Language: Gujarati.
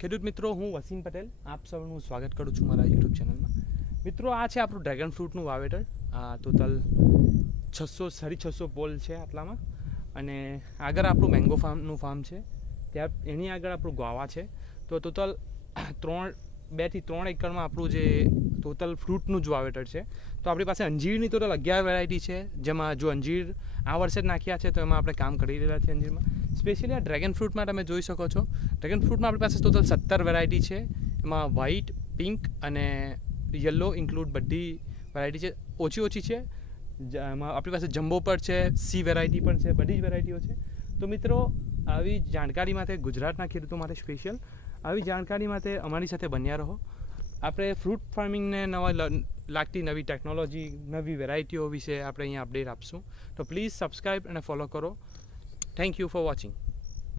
ખેડૂત મિત્રો, હું વસીમ પટેલ આપ સૌનું સ્વાગત કરું છું મારા યુટ્યુબ ચેનલમાં. મિત્રો, આ છે આપણું ડ્રેગન ફ્રૂટનું વાવેતર. આ ટોટલ 600 પોલ છે આટલામાં, અને આગળ આપણું મેંગો ફાર્મ છે, ત્યાં એની આગળ આપણું ગોવા છે. તો ટોટલ 2 થી 3 એકરમાં આપણું જે ટોટલ ફ્રૂટનું જ વાવેતર છે. તો આપણી પાસે અંજીરની ટોટલ 11 વેરાયટી છે, જેમાં જો અંજીર આ વર્ષે જ નાખ્યા છે તો એમાં આપણે કામ કરી રહ્યા છીએ અંજીરમાં. સ્પેશિયલી આ ડ્રેગન ફ્રૂટમાં તમે જોઈ શકો છો, ડ્રેગન ફ્રૂટમાં આપણી પાસે ટોટલ 17 વેરાયટી છે. એમાં વ્હાઇટ, પિંક અને યલો ઇન્ક્લુડ બધી વેરાયટી છે. ઓછી છે, એમાં આપણી પાસે જમ્બો પર છે, સી વેરાયટી પણ છે, બધી જ વેરાયટીઓ છે. તો મિત્રો, આવી જાણકારી માટે, ગુજરાતના ખેડૂતો માટે સ્પેશિયલ આવી જાણકારી માટે અમારી સાથે બન્યા રહો. આપણે ફ્રૂટ ફાર્મિંગને લાગતી નવી ટેકનોલોજી, નવી વેરાયટીઓ વિશે આપણે અહીંયા અપડેટ આપશું. તો પ્લીઝ સબસ્ક્રાઈબ અને ફોલો કરો. Thank you for watching.